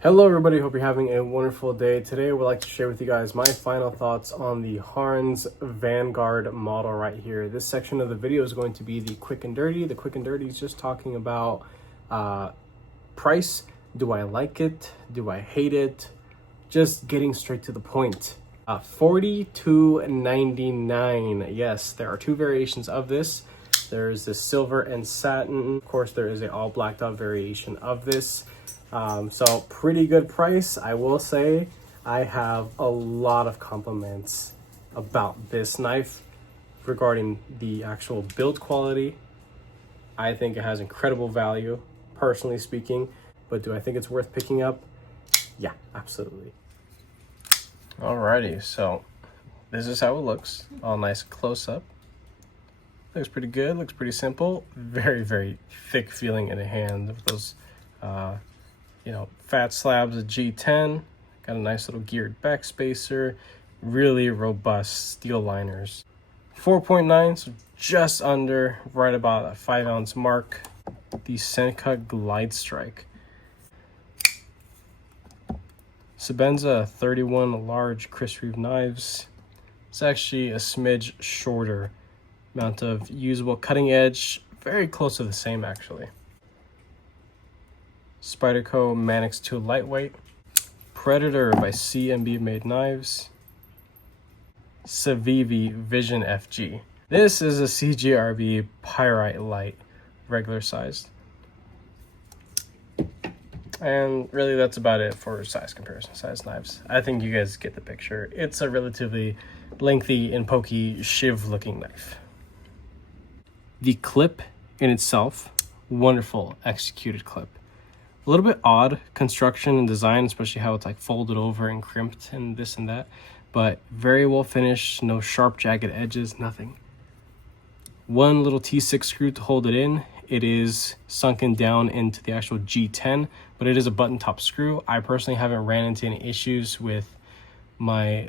Hello everybody, hope you're having a wonderful day. Today I would like to share with you guys my final thoughts on the Harns Vanguard model right here. This section of the video is going to be the quick and dirty. The quick and dirty is just talking about price. Do I like it? Do I hate it? Just getting straight to the point. $42.99. Yes, there are two variations of this. There's the silver and satin. Of course, there is a all blacked out variation of this. So pretty good price. I will say I have a lot of compliments about this knife regarding the actual build quality. I think it has incredible value, personally speaking, but do I think it's worth picking up? Yeah, absolutely. Alrighty, so this is how it looks, all nice close up. Looks pretty good, looks pretty simple, very, very thick feeling in the hand with those fat slabs of G10, got a nice little geared back spacer, really robust steel liners. 4.9, so just under, right about a 5-ounce mark, the Seneca Glide Strike. Sebenza 31 large Chris Reeve knives. It's actually a smidge shorter amount of usable cutting edge, very close to the same actually. Spyderco Manix 2 Lightweight, Predator by CMB Made Knives, Civivi Vision FG. This is a CGRB Pyrite Light, regular sized. And really that's about it for size comparison, size knives. I think you guys get the picture. It's a relatively lengthy and pokey shiv looking knife. The clip in itself, wonderful executed clip. A little bit odd construction and design, especially how it's like folded over and crimped and this and that, but very well finished, no sharp jagged edges, nothing. One little T6 screw to hold it in. It is sunken down into the actual G10, but it is a button top screw. I personally haven't ran into any issues with my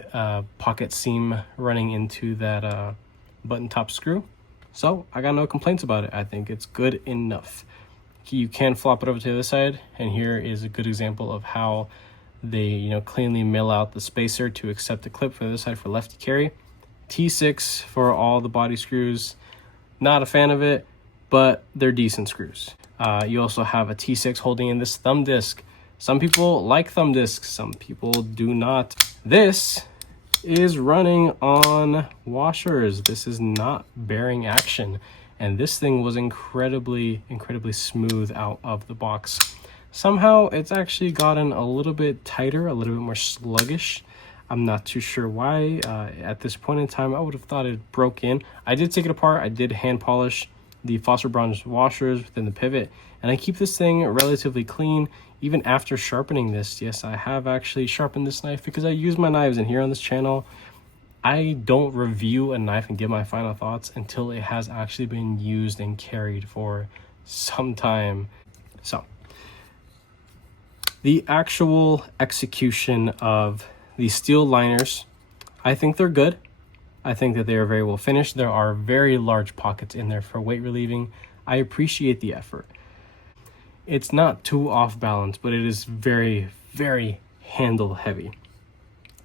pocket seam running into that button top screw. So I got no complaints about it. I think it's good enough. You can flop it over to the other side, and here is a good example of how they cleanly mill out the spacer to accept the clip for the other side for lefty carry. T6 for all the body screws. Not a fan of it, but they're decent screws. You also have a T6 holding in this thumb disc. Some people like thumb discs, some people do not. This is running on washers. This is not bearing action. And this thing was incredibly smooth out of the box. Somehow it's actually gotten a little bit tighter, a little bit more sluggish. I'm not too sure why. At this point in time, I would have thought it broke in. I did take it apart. I did hand polish the phosphor bronze washers within the pivot, and I keep this thing relatively clean even after sharpening this. Yes, I have actually sharpened this knife because I use my knives, and here on this channel, I don't review a knife and give my final thoughts until it has actually been used and carried for some time. So, the actual execution of the steel liners, I think they're good. I think that they are very well finished. There are very large pockets in there for weight relieving. I appreciate the effort. It's not too off balance, but it is very, very handle heavy.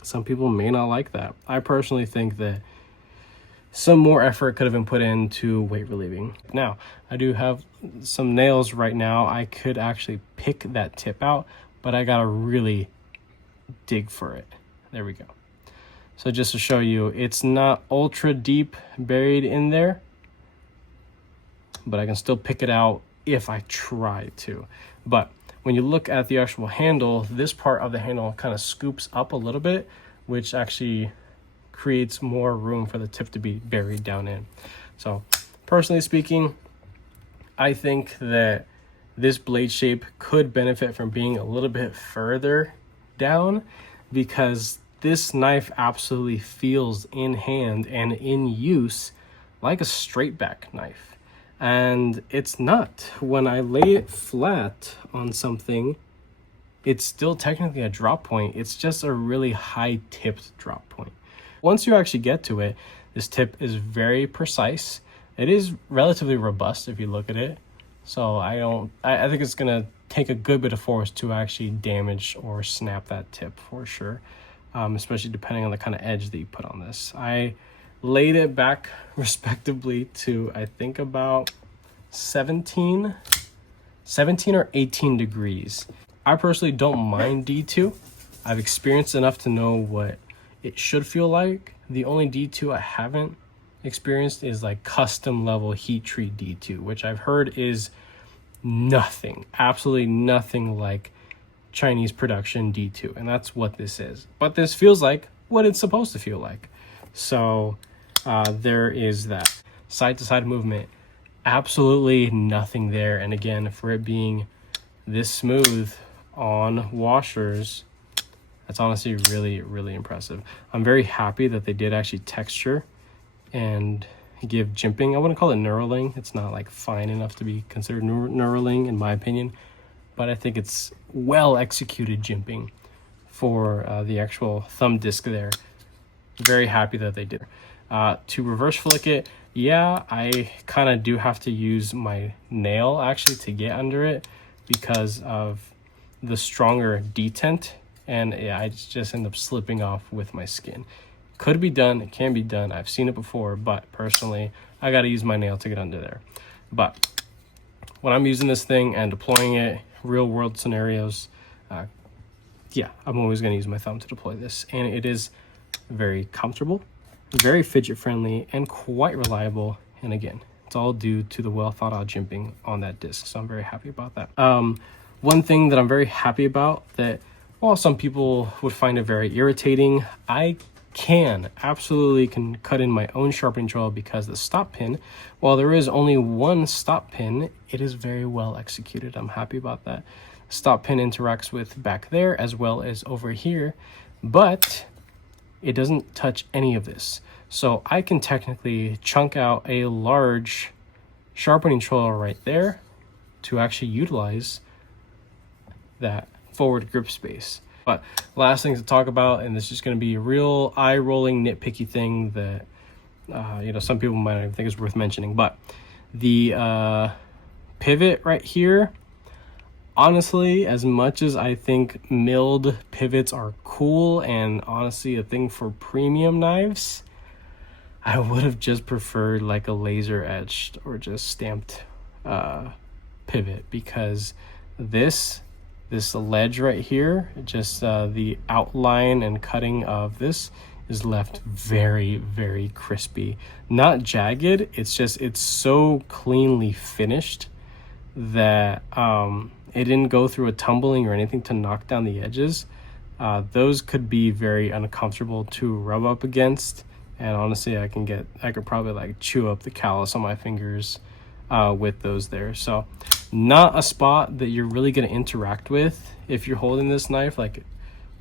Some people may not like that. I personally think that some more effort could have been put into weight relieving. Now, I do have some nails right now. I could actually pick that tip out, but I gotta really dig for it. There we go. So just to show you, it's not ultra deep buried in there, but I can still pick it out if I try to. But when you look at the actual handle, this part of the handle kind of scoops up a little bit, which actually creates more room for the tip to be buried down in. So personally speaking, I think that this blade shape could benefit from being a little bit further down, because this knife absolutely feels in hand and in use like a straight back knife. And it's not. When I lay it flat on something, it's still technically a drop point. It's just a really high tipped drop point. Once you actually get to it, this tip is very precise. It is relatively robust if you look at it. So I think it's gonna take a good bit of force to actually damage or snap that tip for sure, especially depending on the kind of edge that you put on this. I laid it back respectively to, I think, about 17 or 18 degrees. I personally don't mind D2. I've experienced enough to know what it should feel like. The only D2 I haven't experienced is like custom level heat treat D2, which I've heard is nothing, absolutely nothing like Chinese production D2, and that's what this is. But this feels like what it's supposed to feel like. So there is that. Side to side movement, absolutely nothing there. And again, for it being this smooth on washers, that's honestly really, really impressive. I'm very happy that they did actually texture and give jimping. I wouldn't call it knurling. It's not like fine enough to be considered knurling in my opinion, but I think it's well executed jimping for the actual thumb disc there. Very happy that they did. To reverse flick it, yeah, I kind of do have to use my nail actually to get under it because of the stronger detent, and yeah, I just end up slipping off with my skin. Could be done, it can be done. I've seen it before, but personally, I got to use my nail to get under there. But when I'm using this thing and deploying it, real world scenarios, yeah, I'm always going to use my thumb to deploy this, and it is very comfortable, very fidget friendly, and quite reliable. And again, it's all due to the well thought out jimping on that disc, so I'm very happy about that. One thing that I'm very happy about that, while some people would find it very irritating, I absolutely can cut in my own sharpening drill because the stop pin, while there is only one stop pin, it is very well executed. I'm happy about that. Stop pin interacts with back there as well as over here, but it doesn't touch any of this. So I can technically chunk out a large sharpening drill right there to actually utilize that forward grip space. But last thing to talk about, and this is going to be a real eye-rolling nitpicky thing that some people might not even think is worth mentioning, but the pivot right here, honestly, as much as I think milled pivots are cool and honestly a thing for premium knives, I would have just preferred like a laser etched or just stamped pivot, because this ledge right here, just the outline and cutting of this is left very, very crispy. Not jagged, it's so cleanly finished that it didn't go through a tumbling or anything to knock down the edges. Those could be very uncomfortable to rub up against, and honestly I could probably like chew up the callus on my fingers with those there. So not a spot that you're really going to interact with if you're holding this knife. Like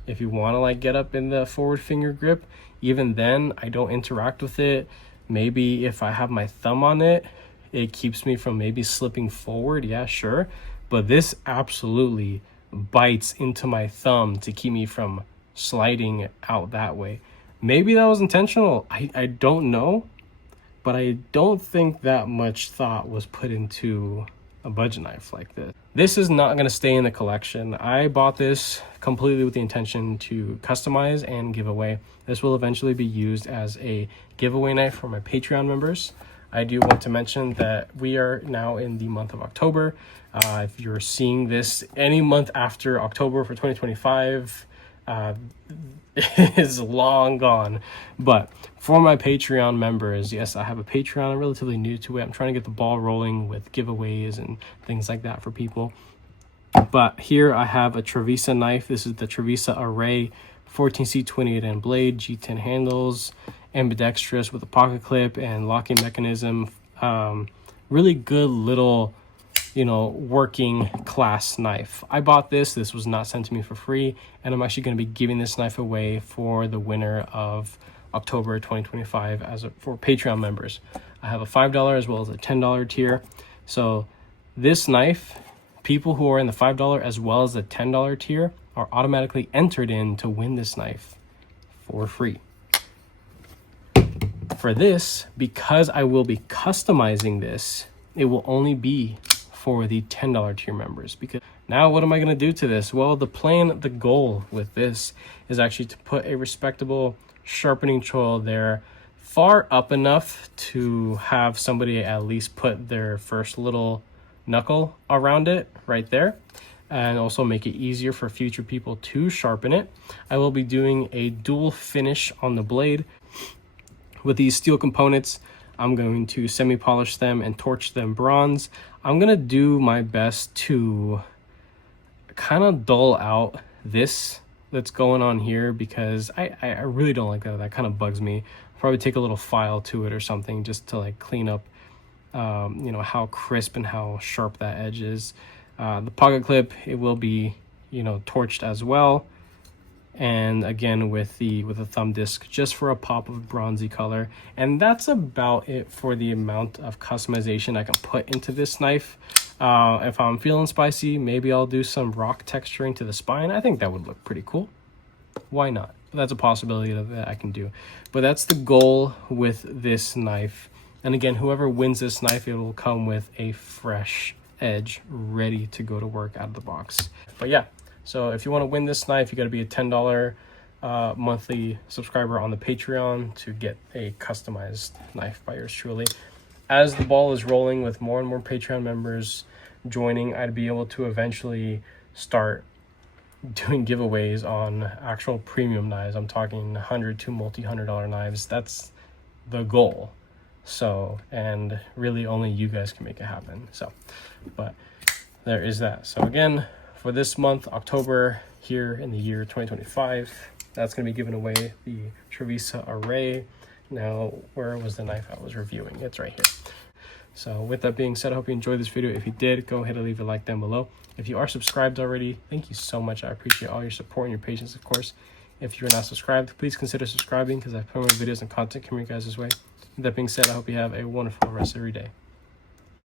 if you want to like get up in the forward finger grip, even then I don't interact with it. Maybe if I have my thumb on it, it keeps me from maybe slipping forward, yeah, sure, but this absolutely bites into my thumb to keep me from sliding out that way. Maybe that was intentional, I don't know, but I don't think that much thought was put into a budget knife like this. This is not going to stay in the collection. I bought this completely with the intention to customize and give away. This will eventually be used as a giveaway knife for my Patreon members. I do want to mention that we are now in the month of October. If you're seeing this any month after October for 2025, is long gone. But for my Patreon members, yes, I have a Patreon. I'm relatively new to it. I'm trying to get the ball rolling with giveaways and things like that for people. But here I have a Trevisa knife. This is the Trevisa Array 14C 28N blade, G10 handles, ambidextrous with a pocket clip and locking mechanism. Really good little, working class knife. I bought this. This was not sent to me for free, and I'm actually going to be giving this knife away for the winner of October 2025 for Patreon members. I have a $5 as well as a $10 tier. So this knife, people who are in the $5 as well as the $10 tier are automatically entered in to win this knife for free. For this, because I will be customizing this, it will only be for the $10 tier members, because Now, what am I going to do to this? Well, the goal with this is actually to put a respectable sharpening choil there, far up enough to have somebody at least put their first little knuckle around it right there, and also make it easier for future people to sharpen it. I will be doing a dual finish on the blade. With these steel components, I'm going to semi-polish them and torch them bronze. I'm going to do my best to kind of dull out this that's going on here, because I really don't like that. That kind of bugs me. I'll probably take a little file to it or something just to like clean up you know, how crisp and how sharp that edge is. The pocket clip, it will be, you know, torched as well, and again with the thumb disc just for a pop of bronzy color. And that's about it for the amount of customization I can put into this knife. If I'm feeling spicy, maybe I'll do some rock texturing to the spine. I think that would look pretty cool. Why not? That's a possibility that I can do. But that's the goal with this knife. And again, whoever wins this knife, it will come with a fresh edge ready to go to work out of the box. But yeah, so if you want to win this knife, you got to be a $10 monthly subscriber on the Patreon to get a customized knife by yours truly. As the ball is rolling with more and more Patreon members joining, I'd be able to eventually start doing giveaways on actual premium knives. I'm talking $100 to multi-$100 knives. That's the goal. So, and really only you guys can make it happen. So, but there is that. So again, for this month, October, here in the year 2025, that's going to be giving away the Trevisa Array. Now, where was the knife I was reviewing? It's right here. So with that being said, I hope you enjoyed this video. If you did, go ahead and leave a like down below. If you are subscribed already, thank you so much. I appreciate all your support and your patience, of course. If you're not subscribed, please consider subscribing, because I put more videos and content coming your guys' way. With that being said, I hope you have a wonderful rest of your day.